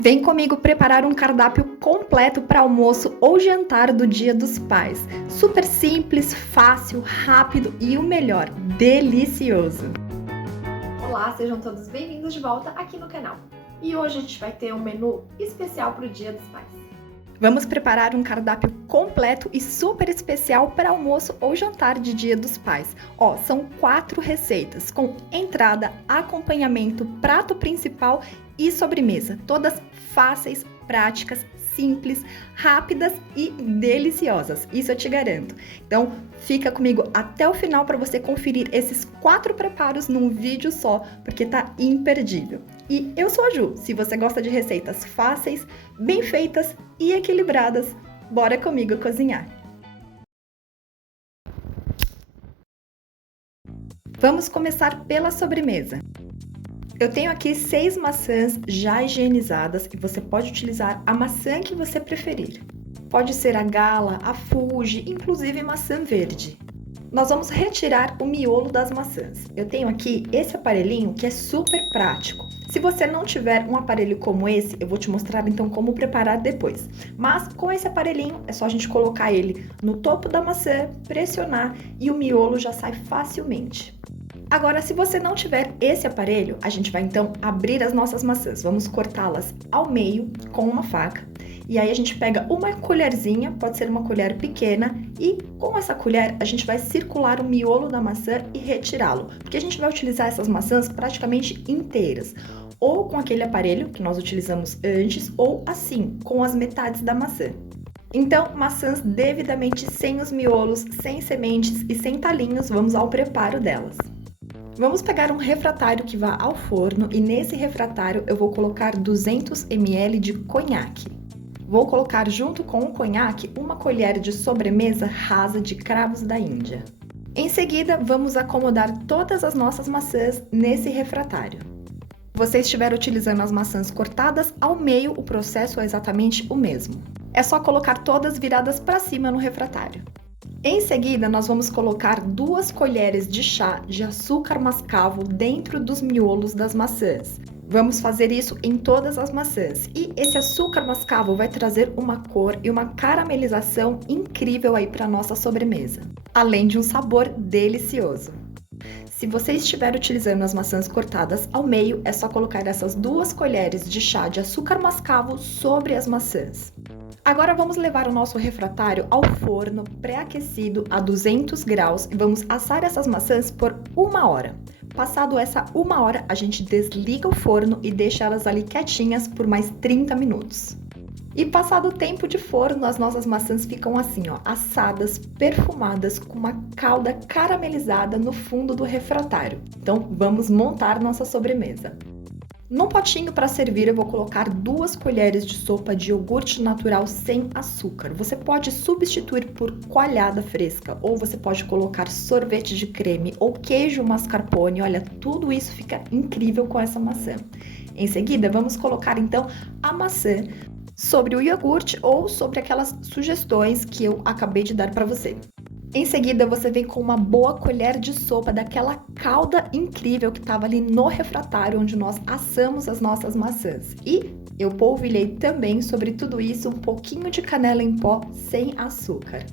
Vem comigo preparar um cardápio completo para almoço ou jantar do Dia dos Pais. Super simples, fácil, rápido e o melhor, delicioso. Olá, sejam todos bem-vindos de volta aqui no canal. E hoje a gente vai ter um menu especial para o Dia dos Pais. Vamos preparar um cardápio completo e super especial para almoço ou jantar de Dia dos Pais. São 4 receitas com entrada, acompanhamento, prato principal e sobremesa. Todas fáceis, práticas, simples, rápidas e deliciosas. Isso eu te garanto. Então, fica comigo até o final para você conferir esses 4 preparos num vídeo só, porque tá imperdível. E eu sou a Ju. Se você gosta de receitas fáceis, bem feitas e equilibradas, bora comigo cozinhar. Vamos começar pela sobremesa. Eu tenho aqui 6 maçãs já higienizadas e você pode utilizar a maçã que você preferir. Pode ser a Gala, a Fuji, inclusive maçã verde. Nós vamos retirar o miolo das maçãs. Eu tenho aqui esse aparelhinho que é super prático. Se você não tiver um aparelho como esse, eu vou te mostrar então como preparar depois. Mas com esse aparelhinho é só a gente colocar ele no topo da maçã, pressionar e o miolo já sai facilmente. Agora, se você não tiver esse aparelho, a gente vai então abrir as nossas maçãs. Vamos cortá-las ao meio com uma faca. E aí a gente pega uma colherzinha, pode ser uma colher pequena, e com essa colher a gente vai circular o miolo da maçã e retirá-lo. Porque a gente vai utilizar essas maçãs praticamente inteiras. Ou com aquele aparelho que nós utilizamos antes, ou assim, com as metades da maçã. Então, maçãs devidamente sem os miolos, sem sementes e sem talinhos, vamos ao preparo delas. Vamos pegar um refratário que vá ao forno e nesse refratário eu vou colocar 200 ml de conhaque. Vou colocar junto com o conhaque uma colher de sobremesa rasa de cravos da Índia. Em seguida, vamos acomodar todas as nossas maçãs nesse refratário. Se você estiver utilizando as maçãs cortadas ao meio, o processo é exatamente o mesmo. É só colocar todas viradas para cima no refratário. Em seguida, nós vamos colocar 2 colheres de chá de açúcar mascavo dentro dos miolos das maçãs. Vamos fazer isso em todas as maçãs. E esse açúcar mascavo vai trazer uma cor e uma caramelização incrível aí para nossa sobremesa, além de um sabor delicioso. Se você estiver utilizando as maçãs cortadas ao meio, é só colocar essas 2 colheres de chá de açúcar mascavo sobre as maçãs. Agora vamos levar o nosso refratário ao forno pré-aquecido a 200 graus e vamos assar essas maçãs por 1 hora. Passado essa 1 hora, a gente desliga o forno e deixa elas ali quietinhas por mais 30 minutos. E passado o tempo de forno, as nossas maçãs ficam assim, assadas, perfumadas, com uma calda caramelizada no fundo do refratário. Então vamos montar nossa sobremesa. No potinho para servir, eu vou colocar 2 colheres de sopa de iogurte natural sem açúcar. Você pode substituir por coalhada fresca, ou você pode colocar sorvete de creme ou queijo mascarpone. Olha, tudo isso fica incrível com essa maçã. Em seguida, vamos colocar então a maçã sobre o iogurte ou sobre aquelas sugestões que eu acabei de dar para você. Em seguida, você vem com uma boa colher de sopa daquela calda incrível que estava ali no refratário onde nós assamos as nossas maçãs. E eu polvilhei também sobre tudo isso um pouquinho de canela em pó sem açúcar.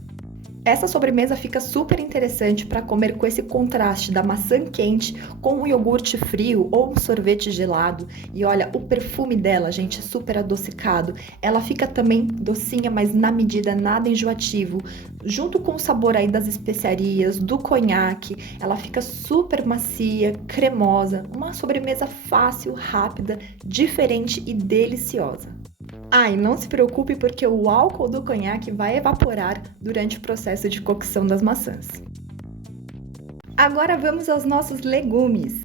Essa sobremesa fica super interessante para comer com esse contraste da maçã quente com um iogurte frio ou um sorvete gelado. E olha, o perfume dela, gente, é super adocicado. Ela fica também docinha, mas na medida, nada enjoativo. Junto com o sabor aí das especiarias, do conhaque, ela fica super macia, cremosa. Uma sobremesa fácil, rápida, diferente e deliciosa. E não se preocupe porque o álcool do conhaque vai evaporar durante o processo de cocção das maçãs. Agora vamos aos nossos legumes.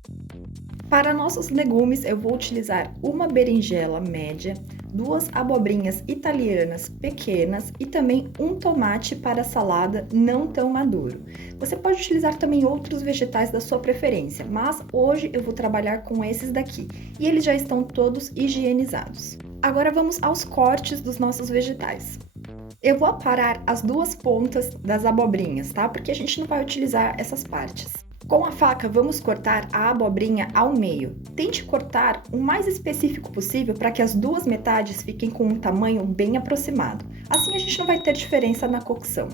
Para nossos legumes eu vou utilizar uma berinjela média, 2 abobrinhas italianas pequenas e também um tomate para salada não tão maduro. Você pode utilizar também outros vegetais da sua preferência, mas hoje eu vou trabalhar com esses daqui e eles já estão todos higienizados. Agora vamos aos cortes dos nossos vegetais. Eu vou aparar as 2 pontas das abobrinhas, tá? Porque a gente não vai utilizar essas partes. Com a faca, vamos cortar a abobrinha ao meio. Tente cortar o mais específico possível para que as duas metades fiquem com um tamanho bem aproximado. Assim a gente não vai ter diferença na cocção.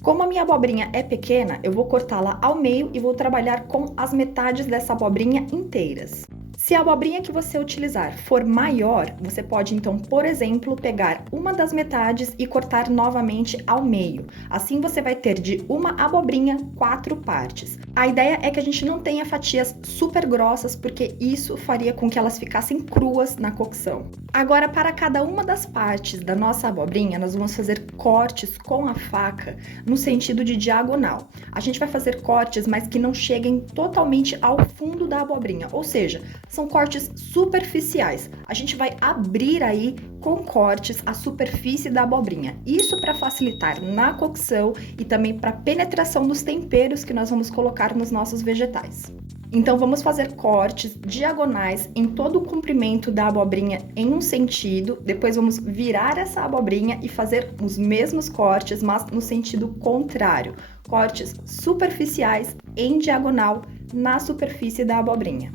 Como a minha abobrinha é pequena, eu vou cortá-la ao meio e vou trabalhar com as metades dessa abobrinha inteiras. Se a abobrinha que você utilizar for maior, você pode então, por exemplo, pegar uma das metades e cortar novamente ao meio. Assim você vai ter de uma abobrinha 4 partes. A ideia é que a gente não tenha fatias super grossas, porque isso faria com que elas ficassem cruas na cocção. Agora, para cada uma das partes da nossa abobrinha, nós vamos fazer cortes com a faca no sentido de diagonal. A gente vai fazer cortes, mas que não cheguem totalmente ao fundo da abobrinha, ou seja, são cortes superficiais. A gente vai abrir aí com cortes a superfície da abobrinha. Isso para facilitar na cocção e também para a penetração dos temperos que nós vamos colocar nos nossos vegetais. Então vamos fazer cortes diagonais em todo o comprimento da abobrinha em um sentido, depois vamos virar essa abobrinha e fazer os mesmos cortes, mas no sentido contrário. Cortes superficiais em diagonal na superfície da abobrinha.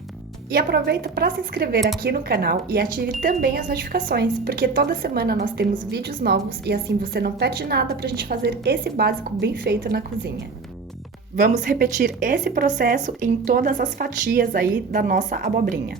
E aproveita para se inscrever aqui no canal e ative também as notificações, porque toda semana nós temos vídeos novos e assim você não perde nada para a gente fazer esse básico bem feito na cozinha. Vamos repetir esse processo em todas as fatias aí da nossa abobrinha.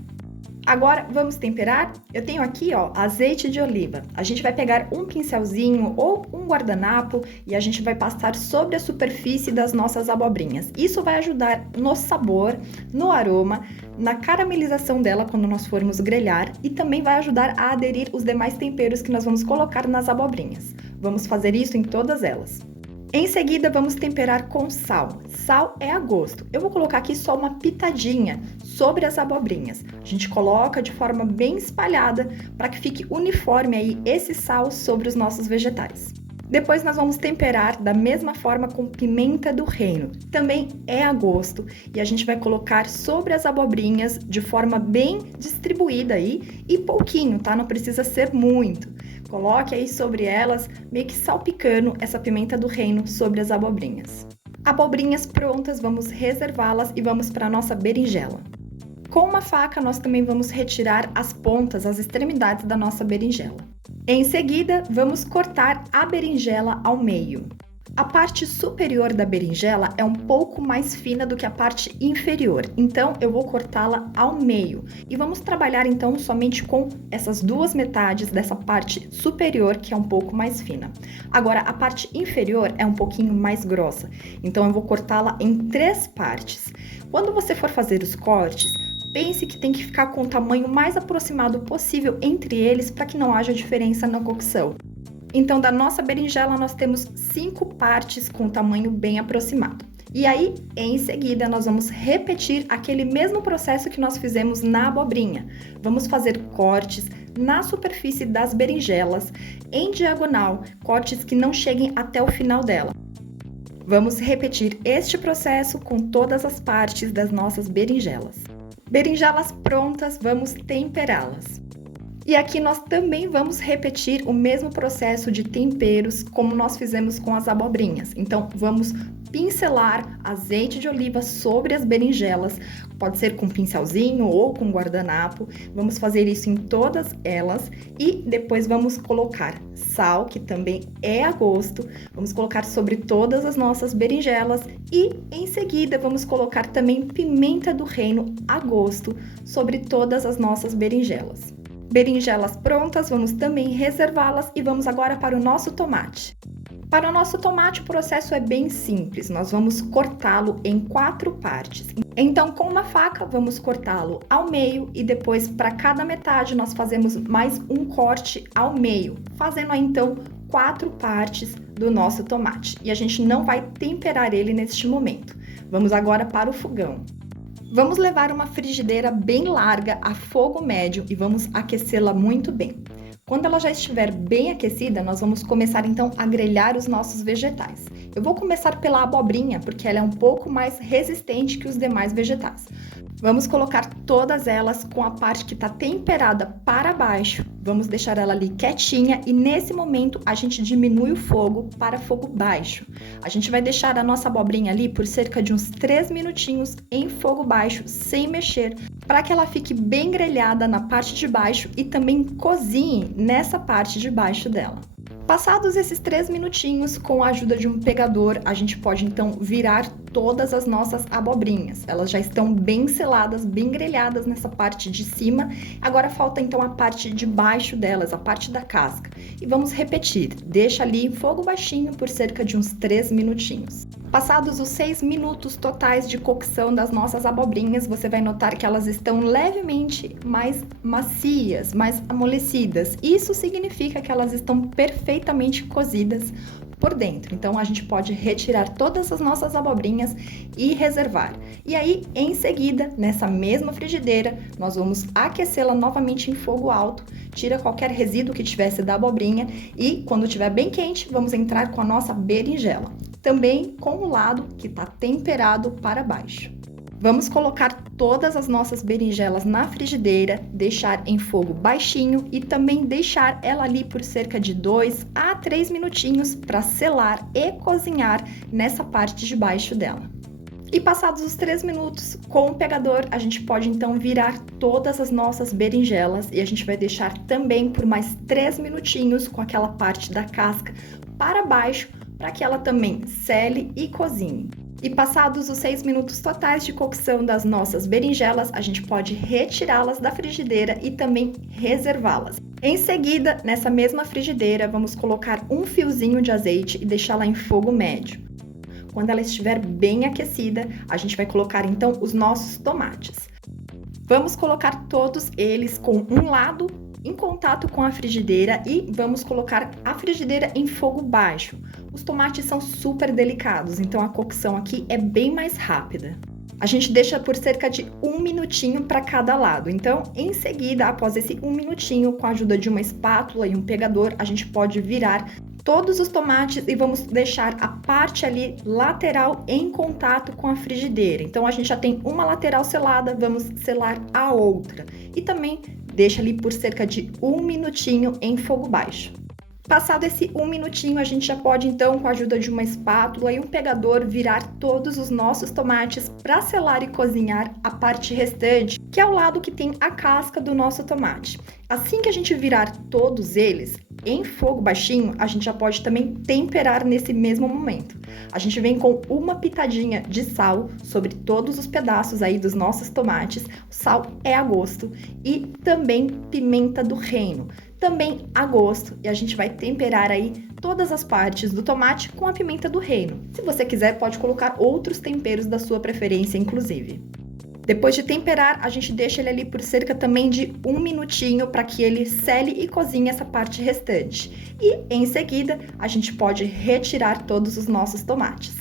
Agora, vamos temperar? Eu tenho aqui, azeite de oliva. A gente vai pegar um pincelzinho ou um guardanapo e a gente vai passar sobre a superfície das nossas abobrinhas. Isso vai ajudar no sabor, no aroma, na caramelização dela quando nós formos grelhar e também vai ajudar a aderir os demais temperos que nós vamos colocar nas abobrinhas. Vamos fazer isso em todas elas. Em seguida, vamos temperar com sal. Sal é a gosto. Eu vou colocar aqui só uma pitadinha sobre as abobrinhas. A gente coloca de forma bem espalhada para que fique uniforme aí esse sal sobre os nossos vegetais. Depois nós vamos temperar da mesma forma com pimenta do reino. Também é a gosto e a gente vai colocar sobre as abobrinhas de forma bem distribuída aí e pouquinho, tá? Não precisa ser muito. Coloque aí sobre elas, meio que salpicando essa pimenta do reino sobre as abobrinhas. Abobrinhas prontas, vamos reservá-las e vamos para a nossa berinjela. Com uma faca, nós também vamos retirar as pontas, as extremidades da nossa berinjela. Em seguida, vamos cortar a berinjela ao meio. A parte superior da berinjela é um pouco mais fina do que a parte inferior, então eu vou cortá-la ao meio. E vamos trabalhar então somente com essas duas metades dessa parte superior, que é um pouco mais fina. Agora, a parte inferior é um pouquinho mais grossa, então eu vou cortá-la em 3 partes. Quando você for fazer os cortes, pense que tem que ficar com o tamanho mais aproximado possível entre eles para que não haja diferença na cocção. Então, da nossa berinjela, nós temos 5 partes com tamanho bem aproximado. E aí, em seguida, nós vamos repetir aquele mesmo processo que nós fizemos na abobrinha. Vamos fazer cortes na superfície das berinjelas, em diagonal, cortes que não cheguem até o final dela. Vamos repetir este processo com todas as partes das nossas berinjelas. Berinjelas prontas, vamos temperá-las. E aqui nós também vamos repetir o mesmo processo de temperos como nós fizemos com as abobrinhas. Então, vamos pincelar azeite de oliva sobre as berinjelas, pode ser com pincelzinho ou com guardanapo. Vamos fazer isso em todas elas e depois vamos colocar sal, que também é a gosto. Vamos colocar sobre todas as nossas berinjelas e em seguida vamos colocar também pimenta do reino a gosto sobre todas as nossas berinjelas. Berinjelas prontas, vamos também reservá-las e vamos agora para o nosso tomate. Para o nosso tomate, o processo é bem simples, nós vamos cortá-lo em 4 partes. Então, com uma faca, vamos cortá-lo ao meio e depois, para cada metade, nós fazemos mais um corte ao meio, fazendo aí, então, 4 partes do nosso tomate. E a gente não vai temperar ele neste momento. Vamos agora para o fogão. Vamos levar uma frigideira bem larga a fogo médio e vamos aquecê-la muito bem. Quando ela já estiver bem aquecida, nós vamos começar então a grelhar os nossos vegetais. Eu vou começar pela abobrinha, porque ela é um pouco mais resistente que os demais vegetais. Vamos colocar todas elas com a parte que está temperada para baixo Vamos deixar ela ali quietinha e nesse momento a gente diminui o fogo para fogo baixo. A gente vai deixar a nossa abobrinha ali por cerca de uns 3 minutinhos em fogo baixo, sem mexer, para que ela fique bem grelhada na parte de baixo e também cozinhe nessa parte de baixo dela. Passados esses 3 minutinhos, com a ajuda de um pegador, a gente pode então virar todas as nossas abobrinhas. Elas já estão bem seladas, bem grelhadas nessa parte de cima. Agora falta então a parte de baixo delas, a parte da casca. E vamos repetir, deixa ali em fogo baixinho por cerca de uns 3 minutinhos. Passados os 6 minutos totais de cocção das nossas abobrinhas, você vai notar que elas estão levemente mais macias, mais amolecidas. Isso significa que elas estão perfeitamente cozidas por dentro. Então, a gente pode retirar todas as nossas abobrinhas e reservar. E aí, em seguida, nessa mesma frigideira, nós vamos aquecê-la novamente em fogo alto, tira qualquer resíduo que tivesse da abobrinha e, quando estiver bem quente, vamos entrar com a nossa berinjela. Também com o lado que está temperado para baixo. Vamos colocar todas as nossas berinjelas na frigideira, deixar em fogo baixinho e também deixar ela ali por cerca de 2 a 3 minutinhos para selar e cozinhar nessa parte de baixo dela. E passados os 3 minutos, com o pegador, a gente pode então virar todas as nossas berinjelas e a gente vai deixar também por mais 3 minutinhos com aquela parte da casca para baixo, para que ela também sele e cozinhe. E passados os 6 minutos totais de cocção das nossas berinjelas, a gente pode retirá-las da frigideira e também reservá-las. Em seguida, nessa mesma frigideira, vamos colocar um fiozinho de azeite e deixá-la em fogo médio. Quando ela estiver bem aquecida, a gente vai colocar então os nossos tomates. Vamos colocar todos eles com um lado em contato com a frigideira e vamos colocar a frigideira em fogo baixo. Os tomates são super delicados, então a cocção aqui é bem mais rápida. A gente deixa por cerca de 1 minutinho para cada lado. Então, em seguida, após esse 1 minutinho, com a ajuda de uma espátula e um pegador, a gente pode virar todos os tomates e vamos deixar a parte ali lateral em contato com a frigideira. Então, a gente já tem uma lateral selada, vamos selar a outra. E também deixa ali por cerca de 1 minutinho em fogo baixo. Passado esse 1 minutinho, a gente já pode então, com a ajuda de uma espátula e um pegador, virar todos os nossos tomates para selar e cozinhar a parte restante, que é o lado que tem a casca do nosso tomate. Assim que a gente virar todos eles, em fogo baixinho, a gente já pode também temperar nesse mesmo momento. A gente vem com uma pitadinha de sal sobre todos os pedaços aí dos nossos tomates. O sal é a gosto e também pimenta do reino, também a gosto. E a gente vai temperar aí todas as partes do tomate com a pimenta do reino. Se você quiser, pode colocar outros temperos da sua preferência, inclusive. Depois de temperar, a gente deixa ele ali por cerca também de 1 minutinho para que ele sele e cozinhe essa parte restante. E, em seguida, a gente pode retirar todos os nossos tomates.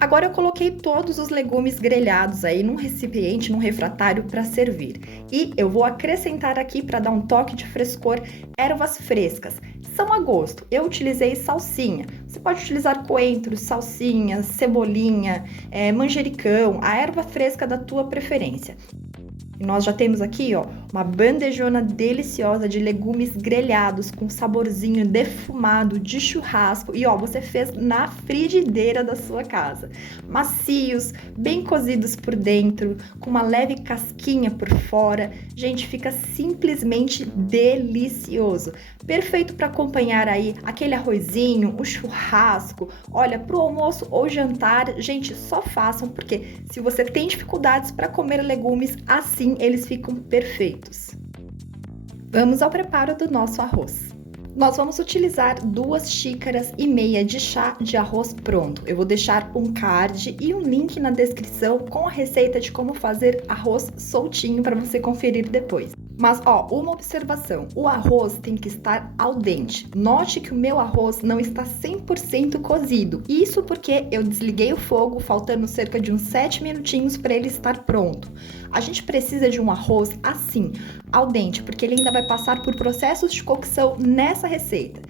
Agora eu coloquei todos os legumes grelhados aí num recipiente, num refratário para servir. E eu vou acrescentar aqui, para dar um toque de frescor, ervas frescas. São a gosto. Eu utilizei salsinha. Você pode utilizar coentro, salsinha, cebolinha, manjericão, a erva fresca da tua preferência. E nós já temos aqui, ó, uma bandejona deliciosa de legumes grelhados com saborzinho defumado de churrasco. E ó, você fez na frigideira da sua casa. Macios, bem cozidos por dentro, com uma leve casquinha por fora. Gente, fica simplesmente delicioso. Perfeito para acompanhar aí aquele arrozinho, o churrasco. Olha, pro almoço ou jantar, gente, só façam, porque se você tem dificuldades para comer legumes, assim eles ficam perfeitos. Vamos ao preparo do nosso arroz. Nós vamos utilizar 2,5 xícaras de chá de arroz pronto. Eu vou deixar um card e um link na descrição com a receita de como fazer arroz soltinho para você conferir depois. Mas, ó, uma observação, o arroz tem que estar al dente. Note que o meu arroz não está 100% cozido. Isso porque eu desliguei o fogo, faltando cerca de uns 7 minutinhos para ele estar pronto. A gente precisa de um arroz assim, al dente, porque ele ainda vai passar por processos de cocção nessa receita.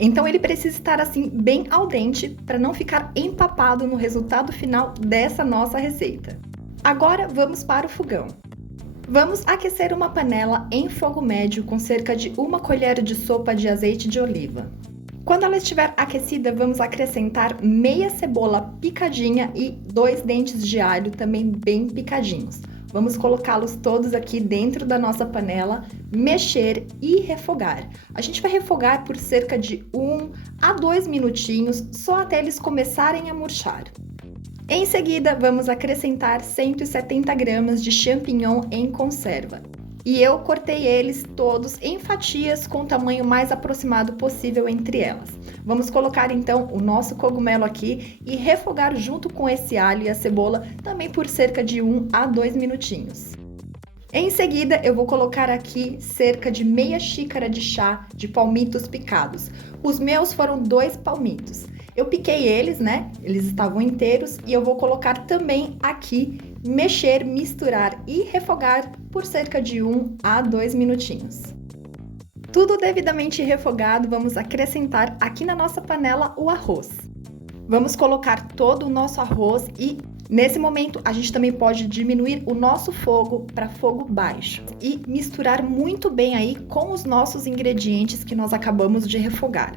Então ele precisa estar assim bem al dente para não ficar empapado no resultado final dessa nossa receita. Agora vamos para o fogão. Vamos aquecer uma panela em fogo médio com cerca de 1 colher de sopa de azeite de oliva. Quando ela estiver aquecida, vamos acrescentar meia cebola picadinha e 2 dentes de alho também bem picadinhos. Vamos colocá-los todos aqui dentro da nossa panela, mexer e refogar. A gente vai refogar por cerca de 1 a 2 minutinhos, só até eles começarem a murchar. Em seguida, vamos acrescentar 170 gramas de champignon em conserva. E eu cortei eles todos em fatias com o tamanho mais aproximado possível entre elas. Vamos colocar então o nosso cogumelo aqui e refogar junto com esse alho e a cebola também por cerca de 1 a 2 minutinhos. Em seguida, eu vou colocar aqui cerca de meia xícara de chá de palmitos picados. Os meus foram 2 palmitos. Eu piquei eles, né? Eles estavam inteiros e eu vou colocar também aqui, mexer, misturar e refogar por cerca de 1 a 2 minutinhos. Tudo devidamente refogado, vamos acrescentar aqui na nossa panela o arroz. Vamos colocar todo o nosso arroz e nesse momento a gente também pode diminuir o nosso fogo para fogo baixo e misturar muito bem aí com os nossos ingredientes que nós acabamos de refogar.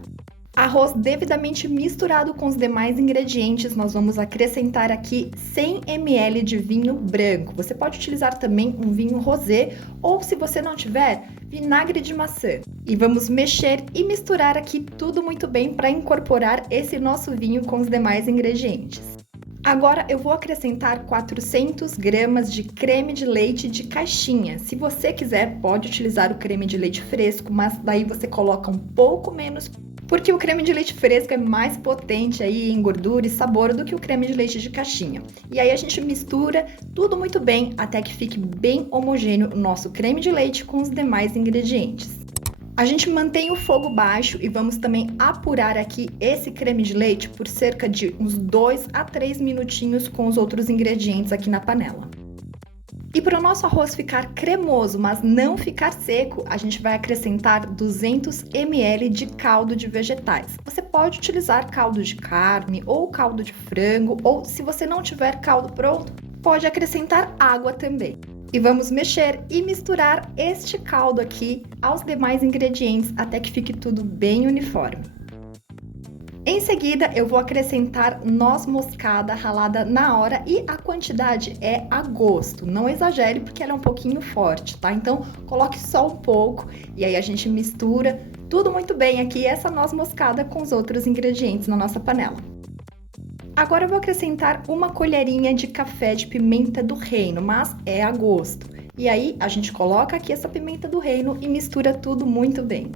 Arroz devidamente misturado com os demais ingredientes, nós vamos acrescentar aqui 100 ml de vinho branco. Você pode utilizar também um vinho rosé ou, se você não tiver, vinagre de maçã. E vamos mexer e misturar aqui tudo muito bem para incorporar esse nosso vinho com os demais ingredientes. Agora eu vou acrescentar 400 gramas de creme de leite de caixinha. Se você quiser, pode utilizar o creme de leite fresco, mas daí você coloca um pouco menos, porque o creme de leite fresco é mais potente aí em gordura e sabor do que o creme de leite de caixinha. E aí a gente mistura tudo muito bem até que fique bem homogêneo o nosso creme de leite com os demais ingredientes. A gente mantém o fogo baixo e vamos também apurar aqui esse creme de leite por cerca de uns 2 a 3 minutinhos com os outros ingredientes aqui na panela. E para o nosso arroz ficar cremoso, mas não ficar seco, a gente vai acrescentar 200 ml de caldo de vegetais. Você pode utilizar caldo de carne ou caldo de frango, ou se você não tiver caldo pronto, pode acrescentar água também. E vamos mexer e misturar este caldo aqui aos demais ingredientes até que fique tudo bem uniforme. Em seguida, eu vou acrescentar noz moscada ralada na hora e a quantidade é a gosto. Não exagere porque ela é um pouquinho forte, tá? Então, coloque só um pouco e aí a gente mistura tudo muito bem aqui, essa noz moscada com os outros ingredientes na nossa panela. Agora eu vou acrescentar 1 colherinha de café de pimenta do reino, mas é a gosto. E aí, a gente coloca aqui essa pimenta do reino e mistura tudo muito bem.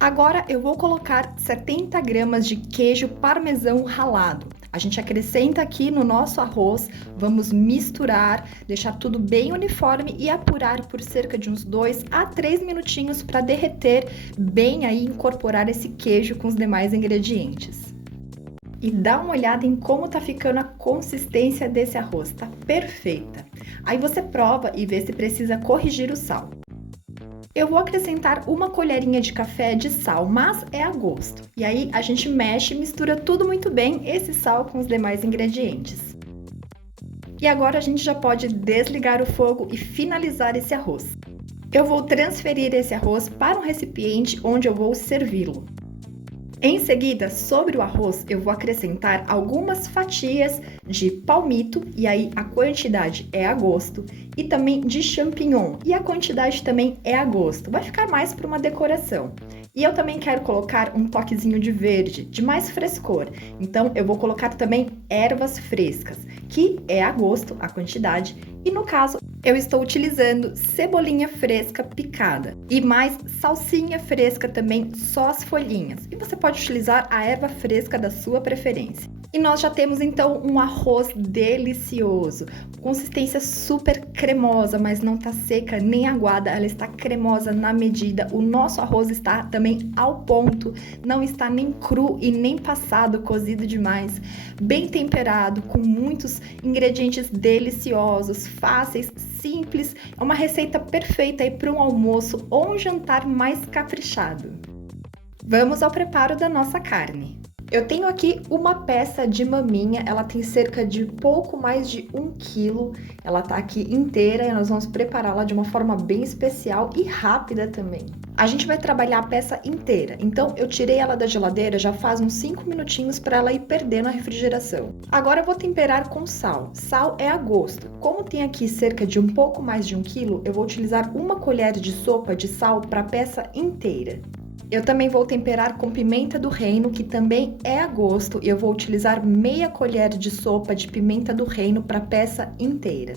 Agora eu vou colocar 70 gramas de queijo parmesão ralado. A gente acrescenta aqui no nosso arroz, vamos misturar, deixar tudo bem uniforme e apurar por cerca de uns 2 a 3 minutinhos para derreter bem aí, incorporar esse queijo com os demais ingredientes. E dá uma olhada em como tá ficando a consistência desse arroz, tá perfeita. Aí você prova e vê se precisa corrigir o sal. Eu vou acrescentar 1 colherinha de café de sal, mas é a gosto. E aí a gente mexe e mistura tudo muito bem, esse sal com os demais ingredientes. E agora a gente já pode desligar o fogo e finalizar esse arroz. Eu vou transferir esse arroz para um recipiente onde eu vou servi-lo. Em seguida, sobre o arroz, eu vou acrescentar algumas fatias de palmito, e aí a quantidade é a gosto, e também de champignon, e a quantidade também é a gosto. Vai ficar mais para uma decoração. E eu também quero colocar um toquezinho de verde, de mais frescor. Então, eu vou colocar também ervas frescas, que é a gosto, a quantidade. E no caso, eu estou utilizando cebolinha fresca picada e mais salsinha fresca também, só as folhinhas. E você pode utilizar a erva fresca da sua preferência. E nós já temos então um arroz delicioso, consistência super cremosa, mas não tá seca nem aguada, ela está cremosa na medida. O nosso arroz está também ao ponto, não está nem cru e nem passado, cozido demais, bem temperado, com muitos ingredientes deliciosos, fáceis, simples. É uma receita perfeita aí para um almoço ou um jantar mais caprichado. Vamos ao preparo da nossa carne. Eu tenho aqui uma peça de maminha, ela tem cerca de pouco mais de 1 quilo, ela tá aqui inteira e nós vamos prepará-la de uma forma bem especial e rápida também. A gente vai trabalhar a peça inteira, então eu tirei ela da geladeira já faz uns 5 minutinhos para ela ir perdendo a refrigeração. Agora eu vou temperar com sal. Sal é a gosto. Como tem aqui cerca de um pouco mais de 1 quilo, eu vou utilizar 1 colher de sopa de sal para a peça inteira. Eu também vou temperar com pimenta do reino, que também é a gosto, e eu vou utilizar meia colher de sopa de pimenta do reino para a peça inteira.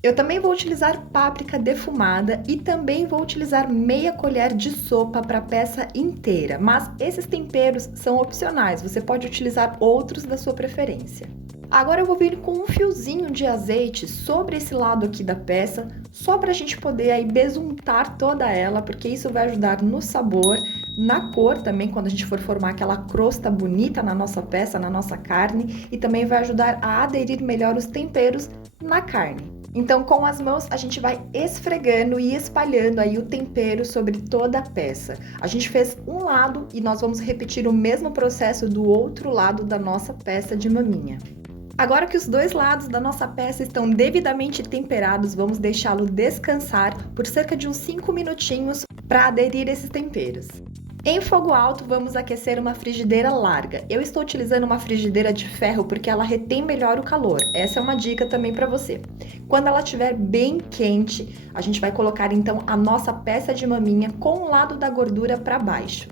Eu também vou utilizar páprica defumada e também vou utilizar meia colher de sopa para a peça inteira, mas esses temperos são opcionais, você pode utilizar outros da sua preferência. Agora eu vou vir com um fiozinho de azeite sobre esse lado aqui da peça, só para a gente poder aí besuntar toda ela, porque isso vai ajudar no sabor, na cor também, quando a gente for formar aquela crosta bonita na nossa peça, na nossa carne, e também vai ajudar a aderir melhor os temperos na carne. Então, com as mãos, a gente vai esfregando e espalhando aí o tempero sobre toda a peça. A gente fez um lado e nós vamos repetir o mesmo processo do outro lado da nossa peça de maminha. Agora que os dois lados da nossa peça estão devidamente temperados, vamos deixá-lo descansar por cerca de uns 5 minutinhos para aderir esses temperos. Em fogo alto, vamos aquecer uma frigideira larga. Eu estou utilizando uma frigideira de ferro porque ela retém melhor o calor. Essa é uma dica também para você. Quando ela estiver bem quente, a gente vai colocar então a nossa peça de maminha com o lado da gordura para baixo.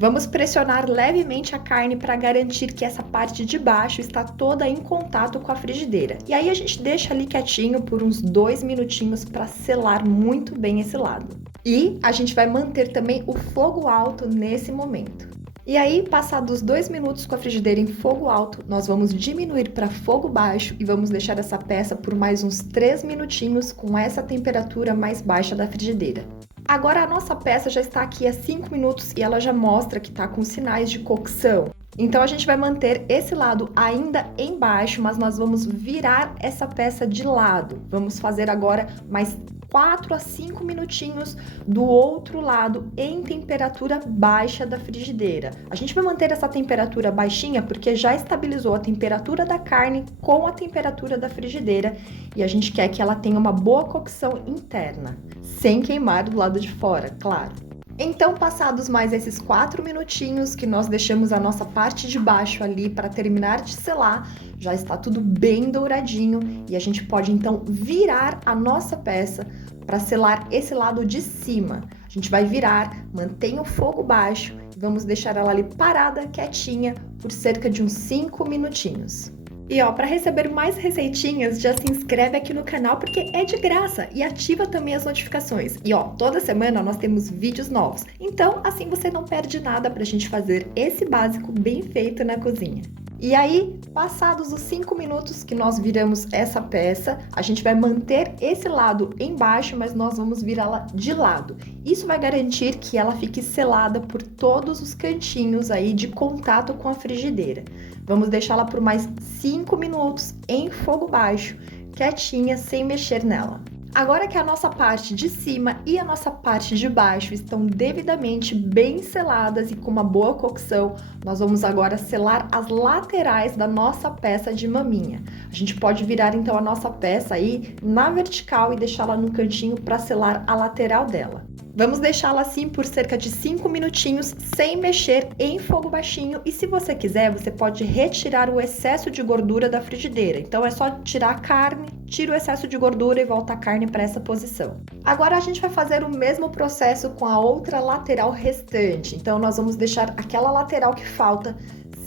Vamos pressionar levemente a carne para garantir que essa parte de baixo está toda em contato com a frigideira. E aí a gente deixa ali quietinho por uns 2 minutinhos para selar muito bem esse lado. E a gente vai manter também o fogo alto nesse momento. E aí, passados 2 minutos com a frigideira em fogo alto, nós vamos diminuir para fogo baixo e vamos deixar essa peça por mais uns 3 minutinhos com essa temperatura mais baixa da frigideira. Agora a nossa peça já está aqui há 5 minutos e ela já mostra que está com sinais de cocção. Então a gente vai manter esse lado ainda embaixo, mas nós vamos virar essa peça de lado. Vamos fazer agora mais 4 a 5 minutinhos do outro lado em temperatura baixa da frigideira. A gente vai manter essa temperatura baixinha porque já estabilizou a temperatura da carne com a temperatura da frigideira e a gente quer que ela tenha uma boa cocção interna, sem queimar do lado de fora, claro. Então, passados mais esses 4 minutinhos que nós deixamos a nossa parte de baixo ali para terminar de selar, já está tudo bem douradinho e a gente pode então virar a nossa peça para selar esse lado de cima. A gente vai virar, mantenha o fogo baixo e vamos deixar ela ali parada, quietinha, por cerca de uns 5 minutinhos. E ó, para receber mais receitinhas, já se inscreve aqui no canal porque é de graça e ativa também as notificações. E ó, toda semana nós temos vídeos novos, então assim você não perde nada pra gente fazer esse básico bem feito na cozinha. E aí, passados os 5 minutos que nós viramos essa peça, a gente vai manter esse lado embaixo, mas nós vamos virá-la de lado. Isso vai garantir que ela fique selada por todos os cantinhos aí de contato com a frigideira. Vamos deixá-la por mais 5 minutos em fogo baixo, quietinha, sem mexer nela. Agora que a nossa parte de cima e a nossa parte de baixo estão devidamente bem seladas e com uma boa cocção, nós vamos agora selar as laterais da nossa peça de maminha. A gente pode virar então a nossa peça aí na vertical e deixá-la no cantinho para selar a lateral dela. Vamos deixá-la assim por cerca de 5 minutinhos sem mexer em fogo baixinho e se você quiser, você pode retirar o excesso de gordura da frigideira. Então é só tirar a carne, tira o excesso de gordura e volta a carne para essa posição. Agora a gente vai fazer o mesmo processo com a outra lateral restante. Então nós vamos deixar aquela lateral que falta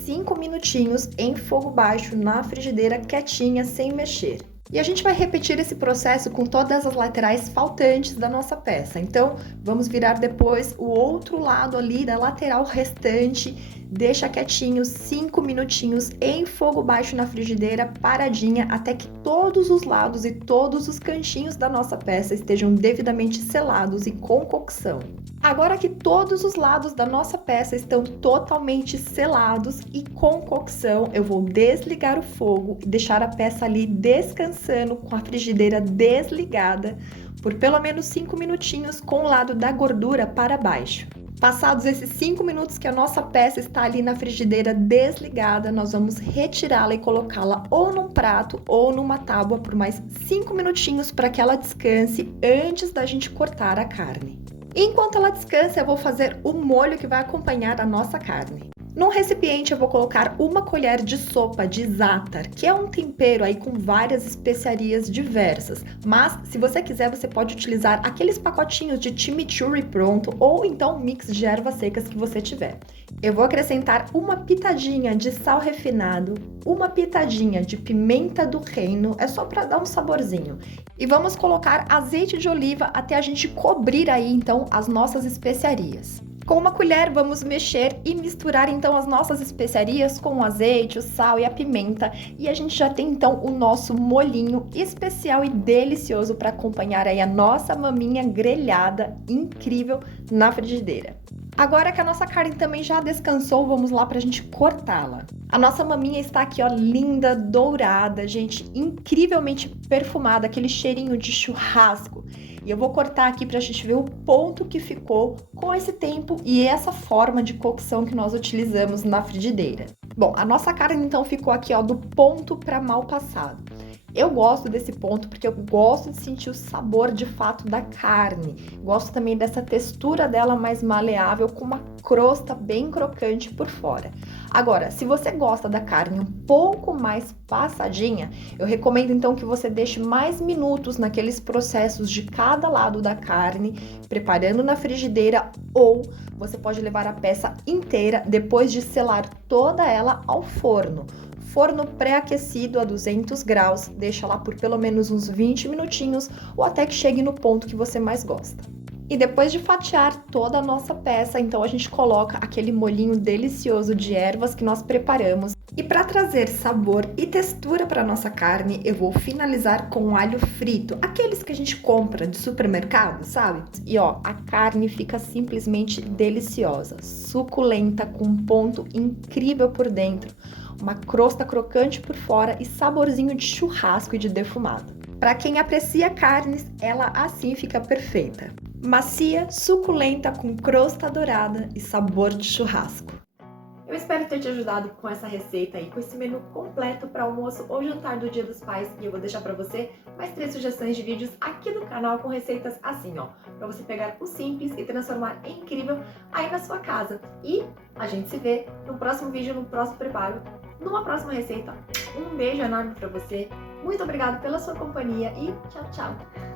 5 minutinhos em fogo baixo na frigideira quietinha, sem mexer. E a gente vai repetir esse processo com todas as laterais faltantes da nossa peça. Então, vamos virar depois o outro lado ali da lateral restante, deixa quietinho 5 minutinhos em fogo baixo na frigideira, paradinha, até que todos os lados e todos os cantinhos da nossa peça estejam devidamente selados e com cocção. Agora que todos os lados da nossa peça estão totalmente selados e com cocção, eu vou desligar o fogo e deixar a peça ali descansando com a frigideira desligada por pelo menos 5 minutinhos com o lado da gordura para baixo. Passados esses 5 minutos que a nossa peça está ali na frigideira desligada, nós vamos retirá-la e colocá-la ou num prato ou numa tábua por mais 5 minutinhos para que ela descanse antes da gente cortar a carne. Enquanto ela descansa, eu vou fazer o molho que vai acompanhar a nossa carne. Num recipiente eu vou colocar 1 colher de sopa de za'atar, que é um tempero aí com várias especiarias diversas. Mas se você quiser, você pode utilizar aqueles pacotinhos de chimichurri pronto ou então um mix de ervas secas que você tiver. Eu vou acrescentar 1 pitadinha de sal refinado, 1 pitadinha de pimenta do reino, é só para dar um saborzinho. E vamos colocar azeite de oliva até a gente cobrir aí então as nossas especiarias. Com 1 colher, vamos mexer e misturar então as nossas especiarias com o azeite, o sal e a pimenta. E a gente já tem então o nosso molhinho especial e delicioso para acompanhar aí a nossa maminha grelhada incrível na frigideira. Agora que a nossa carne também já descansou, vamos lá para a gente cortá-la. A nossa maminha está aqui, ó, linda, dourada, gente, incrivelmente perfumada, aquele cheirinho de churrasco. E eu vou cortar aqui para a gente ver o ponto que ficou com esse tempo e essa forma de cocção que nós utilizamos na frigideira. Bom, a nossa carne então ficou aqui, ó, do ponto para mal passado. Eu gosto desse ponto porque eu gosto de sentir o sabor de fato da carne. Gosto também dessa textura dela mais maleável com uma crosta bem crocante por fora. Agora, se você gosta da carne um pouco mais passadinha, eu recomendo então que você deixe mais minutos naqueles processos de cada lado da carne, preparando na frigideira, ou você pode levar a peça inteira depois de selar toda ela ao forno. Forno pré-aquecido a 200 graus, deixa lá por pelo menos uns 20 minutinhos ou até que chegue no ponto que você mais gosta. E depois de fatiar toda a nossa peça, então a gente coloca aquele molhinho delicioso de ervas que nós preparamos. E para trazer sabor e textura para nossa carne, eu vou finalizar com alho frito, aqueles que a gente compra de supermercado, sabe? E ó, a carne fica simplesmente deliciosa, suculenta, com um ponto incrível por dentro, uma crosta crocante por fora e saborzinho de churrasco e de defumado. Para quem aprecia carnes, ela assim fica perfeita. Macia, suculenta, com crosta dourada e sabor de churrasco. Eu espero ter te ajudado com essa receita aí, com esse menu completo para almoço ou jantar do Dia dos Pais. E eu vou deixar para você mais 3 sugestões de vídeos aqui no canal com receitas assim, ó, para você pegar o simples e transformar em incrível aí na sua casa. E a gente se vê no próximo vídeo, no próximo preparo, numa próxima receita. Um beijo enorme para você. Muito obrigada pela sua companhia e tchau, tchau!